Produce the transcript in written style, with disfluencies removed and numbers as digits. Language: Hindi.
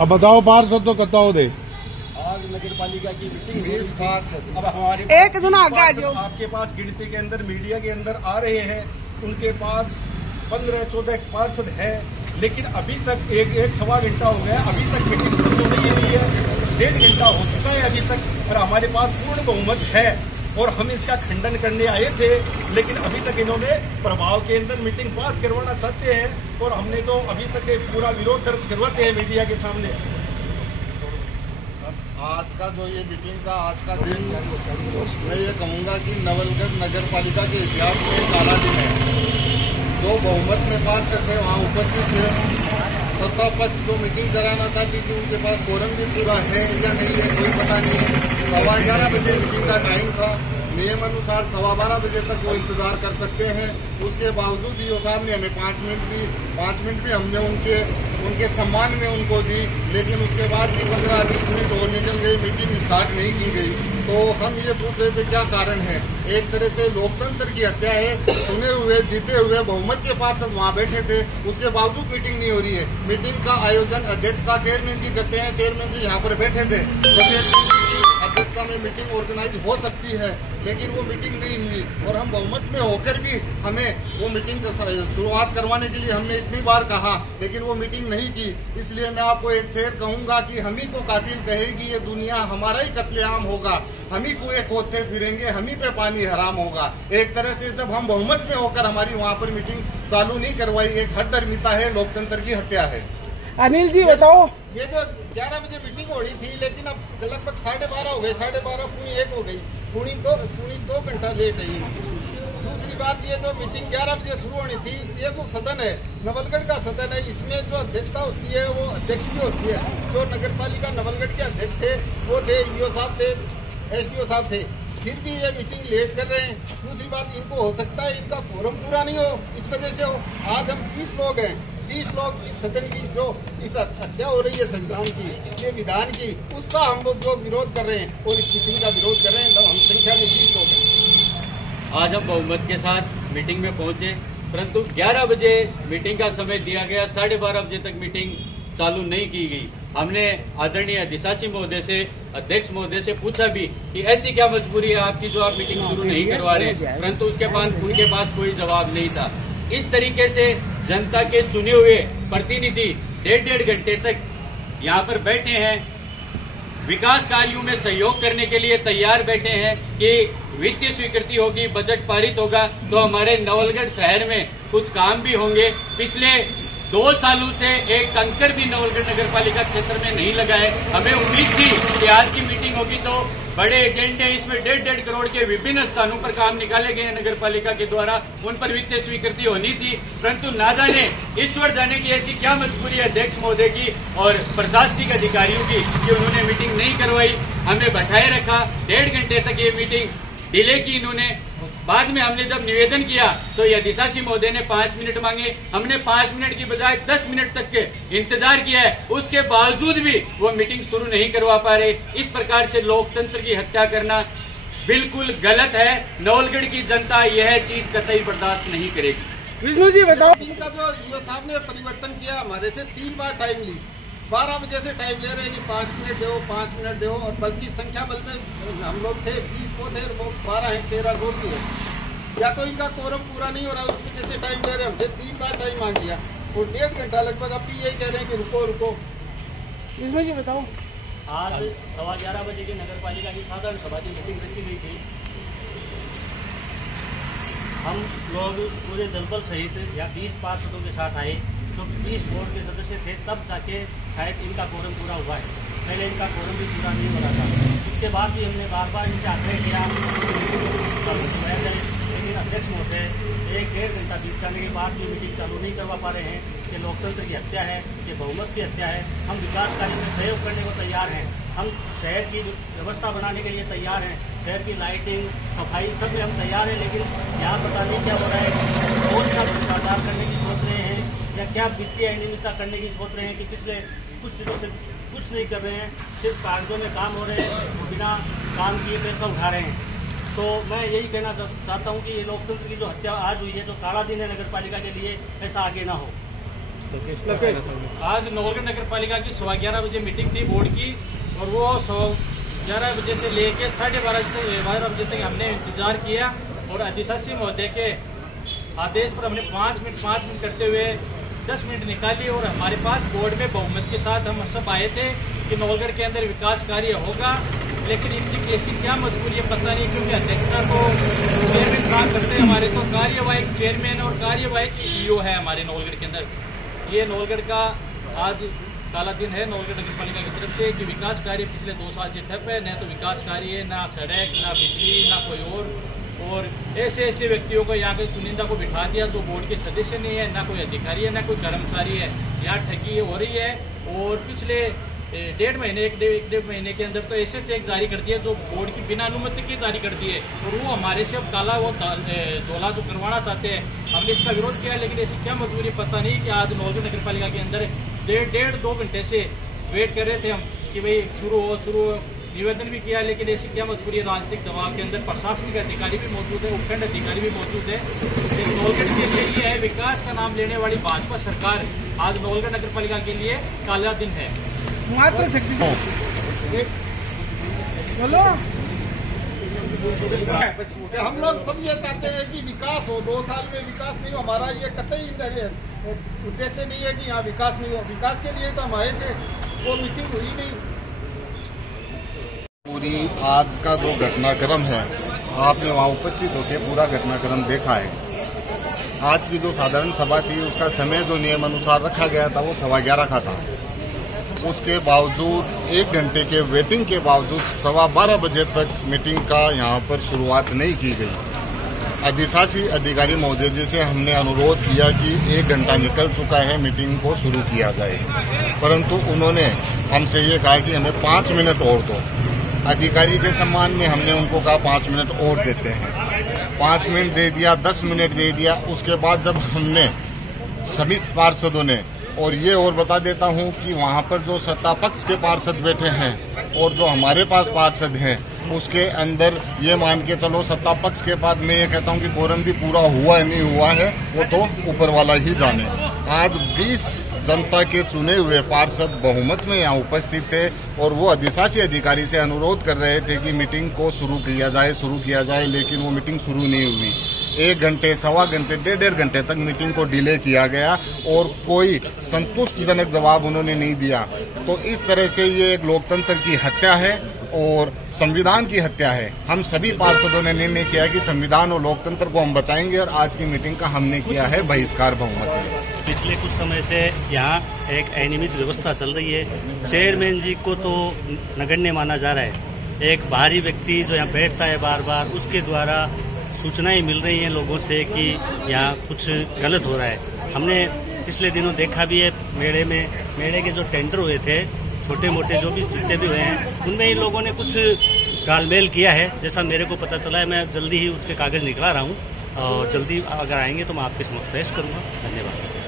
अब बताओ पार्षद तो कताओ दे। आज नगर पालिका की मीटिंग 20 पार्षद अब हमारे एक दिन आपके पास गिनती के अंदर मीडिया के अंदर आ रहे हैं। उनके पास 15-14 पार्षद है, लेकिन अभी तक एक सवा घंटा हो गया, अभी तक मीटिंग शुरू नहीं हुई है। 1.5 घंटा हो चुका है अभी तक, और हमारे पास पूर्ण बहुमत है और हम इसका खंडन करने आए थे, लेकिन अभी तक इन्होंने प्रभाव के अंदर मीटिंग पास करवाना चाहते हैं और हमने तो अभी तक पूरा विरोध दर्ज करवाते हैं मीडिया के सामने। आज का जो ये मीटिंग का आज का दिन, मैं ये कहूँगा कि नवलगढ़ नगर पालिका के इतिहास में काला दिन है। जो बहुमत में पार्षद थे वहाँ उपस्थित थे, सत्ता पक्ष जो मीटिंग कराना चाहती थी उनके पास कोरम भी पूरा है या नहीं है कोई पता नहीं है। 11:15 बजे मीटिंग का टाइम था, नियम अनुसार 12:15 बजे तक वो इंतजार कर सकते हैं। उसके बावजूद ईओ साहब ने हमें 5 मिनट दी, 5 मिनट भी हमने उनके सम्मान में उनको दी, लेकिन उसके बाद भी 15-20 मिनट और निकल गई, मीटिंग स्टार्ट नहीं की गई। तो हम ये पूछ रहे थे क्या कारण है। एक तरह से लोकतंत्र की हत्या है। चुने हुए जीते हुए बहुमत के पार्षद वहाँ बैठे थे, उसके बावजूद मीटिंग नहीं हो रही है। मीटिंग का आयोजन अध्यक्षता चेयरमैन जी करते हैं, चेयरमैन जी यहाँ पर बैठे थे, तो चेयरमैन जी की अध्यक्षता में मीटिंग ऑर्गेनाइज हो सकती है, लेकिन वो मीटिंग नहीं हुई। और हम बहुमत में होकर भी हमें वो मीटिंग शुरुआत करवाने के लिए हमने इतनी बार कहा, लेकिन वो मीटिंग नहीं की। इसलिए मैं आपको एक शेर कहूंगा कि हम ही को कातिल कहेगी ये दुनिया, हमारा ही कत्लेआम होगा, हम ही कुएं खोदते फिरेंगे, हम ही पे पानी हराम होगा। एक तरह से जब हम बहुमत में होकर हमारी वहाँ पर मीटिंग चालू नहीं करवाई, एक हठधर्मिता है, लोकतंत्र की हत्या है। अनिल जी बताओ, ये जो 11 बजे मीटिंग होनी थी, लेकिन अब लगभग 12:30 हो गए, 12:30 पूरी 1 हो गई, पूरी 2 घंटा लेट है। दूसरी बात, ये जो मीटिंग 11 बजे शुरू होनी थी, ये जो सदन है नवलगढ़ का सदन है, इसमें जो अध्यक्षता होती है वो अध्यक्ष की होती है। जो नगर पालिका नवलगढ़ के अध्यक्ष थे वो थे ईओ साहब थे, एसडीओ साहब थे, फिर भी ये मीटिंग लेट कर रहे हैं। दूसरी बात, इनको हो सकता है इनका कोरम पूरा नहीं हो, इस वजह से हो। आज हम 20 लोग हैं, 20 लोग इस सदन की जो इस हत्या हो रही है संविधान की, ये विधान की, उसका हम लोग जो विरोध कर रहे हैं और इस मीटिंग का विरोध कर रहे हैं। हम संख्या में 20 लोग हैं। आज हम बहुमत के साथ मीटिंग में पहुंचे, परंतु 11 बजे मीटिंग का समय दिया गया, 12:30 बजे तक मीटिंग चालू नहीं की गई। हमने आदरणीय अधिशासी महोदय से, अध्यक्ष महोदय से पूछा भी कि ऐसी क्या मजबूरी है आपकी जो आप मीटिंग शुरू नहीं करवा रहे, परंतु उसके बाद उनके पास कोई जवाब नहीं था। इस तरीके से जनता के चुने हुए प्रतिनिधि 1.5 घंटे तक यहाँ पर बैठे हैं, विकास कार्यों में सहयोग करने के लिए तैयार बैठे हैं कि वित्तीय स्वीकृति होगी, बजट पारित होगा तो हमारे नवलगढ़ शहर में कुछ काम भी होंगे। पिछले 2 सालों से एक कंकर भी नवलगढ़ नगर पालिका क्षेत्र में नहीं लगा है। हमें उम्मीद थी कि आज की मीटिंग होगी तो बड़े एजेंडे, इसमें 1.5 करोड़ के विभिन्न स्थानों पर काम निकाले गए नगर पालिका के द्वारा, उन पर वित्तीय स्वीकृति होनी थी, परंतु ना जाने ईश्वर जाने की ऐसी क्या मजबूरी है अध्यक्ष महोदय की और प्रशासनिक अधिकारियों की कि उन्होंने मीटिंग नहीं करवाई, हमें बैठाए रखा। 1.5 घंटे तक ये मीटिंग डिले की इन्होंने। बाद में हमने जब निवेदन किया तो ये अधिशासी महोदय ने 5 मिनट मांगे, हमने 5 मिनट की बजाय 10 मिनट तक के इंतजार किया है, उसके बावजूद भी वो मीटिंग शुरू नहीं करवा पा रहे। इस प्रकार से लोकतंत्र की हत्या करना बिल्कुल गलत है। नवलगढ़ की जनता यह चीज कतई बर्दाश्त नहीं करेगी। विष्णु जी बताओ, इनका जो ईओ साहब ने परिवर्तन किया, हमारे से 3 बार टाइम ली, 12 बजे से टाइम ले रहे हैं कि 5 मिनट दो, 5 मिनट दो, और बल्कि संख्या बल में हम लोग थे 20 को थे, वो 12 है, 13 को भी है। या तो इनका कोरम पूरा नहीं हो रहा, उस वजह से टाइम ले रहे हैं। हमसे 3 बार टाइम मांग लिया और 1.5 घंटा लगभग अब भी यही कह रहे हैं कि रुको रुको। विष्णु जी बताओ, आज 11:15 बजे की नगर पालिका की साधारण सभा की मीटिंग रखी गई थी। हम लोग पूरे दलबल सहित या 20 पार्षदों के साथ आए, जो 20 बोर्ड के सदस्य थे, तब जाके शायद इनका कोरम पूरा हुआ है। पहले इनका कोरम भी पूरा नहीं हो रहा था। इसके बाद भी हमने बार बार इनसे आग्रह किया, लेकिन अध्यक्ष महोदय 1-1.5 घंटा बीत जाने के बाद भी मीटिंग चालू नहीं करवा पा रहे हैं। ये लोकतंत्र की हत्या है, ये बहुमत की हत्या है। हम विकास कार्य में सहयोग करने को तैयार हैं, हम शहर की व्यवस्था बनाने के लिए तैयार हैं, शहर की लाइटिंग, सफाई सब में हम तैयार हैं, लेकिन यहाँ पता नहीं क्या हो रहा है। और क्या भ्रष्टाचार करने की सोच रहे हैं या क्या वित्तीय अनियमितता करने की सोच रहे हैं कि पिछले कुछ दिनों से कुछ नहीं कर रहे हैं, सिर्फ कागजों में काम हो रहे हैं, बिना काम किए पैसा उठा रहे हैं। तो मैं यही कहना चाहता हूँ कि ये लोकतंत्र की जो हत्या आज हुई है, जो काला दिन है नगर पालिका के लिए, ऐसा आगे ना हो। आज नवलगढ़ नगर पालिका की 11:15 बजे मीटिंग थी बोर्ड की, और वो 11 बजे से लेके 12:30 बजे तक हमने इंतजार किया, और अधिशासी महोदय के आदेश पर हमने 5 मिनट करते हुए 10 मिनट निकाली, और हमारे पास बोर्ड में बहुमत के साथ हम सब आए थे कि नवलगढ़ के अंदर विकास कार्य होगा। लेकिन इनकी ऐसी क्या मजबूरी है पता नहीं, क्योंकि अध्यक्षता तो चेयरमैन साहब करते हैं, हमारे तो कार्यवाहक चेयरमैन और कार्यवाहक ईओ है हमारे नवलगढ़ के अंदर। ये नवलगढ़ का आज काला दिन है नवलगढ़ नगर पालिका की तरफ से कि विकास कार्य पिछले 2 साल से ठप है, न तो विकास कार्य है, ना सड़क, ना बिजली, ना कोई और ऐसे व्यक्तियों को यहाँ के चुनिंदा को बिठा दिया जो बोर्ड के सदस्य नहीं है, ना कोई अधिकारी है, ना कोई कर्मचारी है। यहाँ ठगी हो रही है, और पिछले 1.5 महीने के अंदर तो ऐसे चेक जारी कर दिए जो बोर्ड की बिना अनुमति के जारी कर दिए, और वो हमारे से अब काला वो धोला जो करवाना चाहते हैं। हमने इसका विरोध किया, लेकिन ऐसी क्या मजबूरी पता नहीं कि आज नवलगढ़ नगर पालिका के अंदर 1.5-2 घंटे से वेट कर रहे थे हम कि भाई शुरू हो। निवेदन भी किया, लेकिन ऐसी क्या मजबूरी है, राजनीतिक दबाव के अंदर प्रशासनिक अधिकारी भी मौजूद है, उपखंड अधिकारी भी मौजूद है। नवलगढ़ के लिए ये है, विकास का नाम लेने वाली भाजपा सरकार आज नवलगढ़ नगर पालिका के लिए काला दिन है। मात्र शक्ति से बोलो। हम लोग सब ये चाहते हैं कि विकास हो। 2 साल में विकास नहीं हो, हमारा ये कतई उद्देश्य नहीं है कि यहाँ विकास नहीं हो। विकास के लिए तो हम आए थे, वो मीटिंग हुई नहीं। पूरी आज का जो घटनाक्रम है, आपने वहाँ उपस्थित होकर पूरा घटनाक्रम देखा है। आज की जो साधारण सभा थी उसका समय जो नियम अनुसार रखा गया था वो 11:15 का था। उसके बावजूद 1 घंटे के वेटिंग के बावजूद 12:15 बजे तक मीटिंग का यहाँ पर शुरुआत नहीं की गई। अधिशासी अधिकारी महोदय जी से हमने अनुरोध किया कि 1 घंटा निकल चुका है, मीटिंग को शुरू किया जाए, परंतु उन्होंने हमसे ये कहा कि हमें 5 मिनट और दो। अधिकारी के सम्मान में हमने उनको कहा 5 मिनट और देते हैं। 5 मिनट दे दिया, 10 मिनट दे दिया। उसके बाद जब हमने सभी पार्षदों ने, और ये और बता देता हूं कि वहां पर जो सत्ता पक्ष के पार्षद बैठे हैं और जो हमारे पास पार्षद हैं, उसके अंदर ये मान के चलो सत्ता पक्ष के बाद मैं ये कहता हूं कि कोरम भी पूरा हुआ है नहीं हुआ है वो तो ऊपर वाला ही जाने। आज 20 जनता के चुने हुए पार्षद बहुमत में यहाँ उपस्थित थे और वो अधिशासी अधिकारी से अनुरोध कर रहे थे कि मीटिंग को शुरू किया जाए, लेकिन वो मीटिंग शुरू नहीं हुई। 1 घंटे, 1.25 घंटे, 1.5 घंटे तक मीटिंग को डिले किया गया और कोई संतुष्टिजनक जवाब उन्होंने नहीं दिया। तो इस तरह से ये एक लोकतंत्र की हत्या है और संविधान की हत्या है। हम सभी पार्षदों ने निर्णय किया कि संविधान और लोकतंत्र को हम बचाएंगे और आज की मीटिंग का हमने किया है बहिष्कार बहुमत में। पिछले कुछ समय से यहाँ एक अनियमित व्यवस्था चल रही है। चेयरमैन जी को तो नगण्य माना जा रहा है। एक बाहरी व्यक्ति जो यहाँ बैठता है बार बार, उसके द्वारा सूचनाएं मिल रही हैं लोगों से कि यहाँ कुछ गलत हो रहा है। हमने पिछले दिनों देखा भी है, मेले के जो टेंडर हुए थे, छोटे मोटे जो भी जितने भी हुए हैं, उनमें इन लोगों ने कुछ गालमेल किया है, जैसा मेरे को पता चला है। मैं जल्दी ही उसके कागज निकला रहा हूँ और जल्दी अगर आएंगे तो मैं आपके समक्ष पेश करूंगा। धन्यवाद।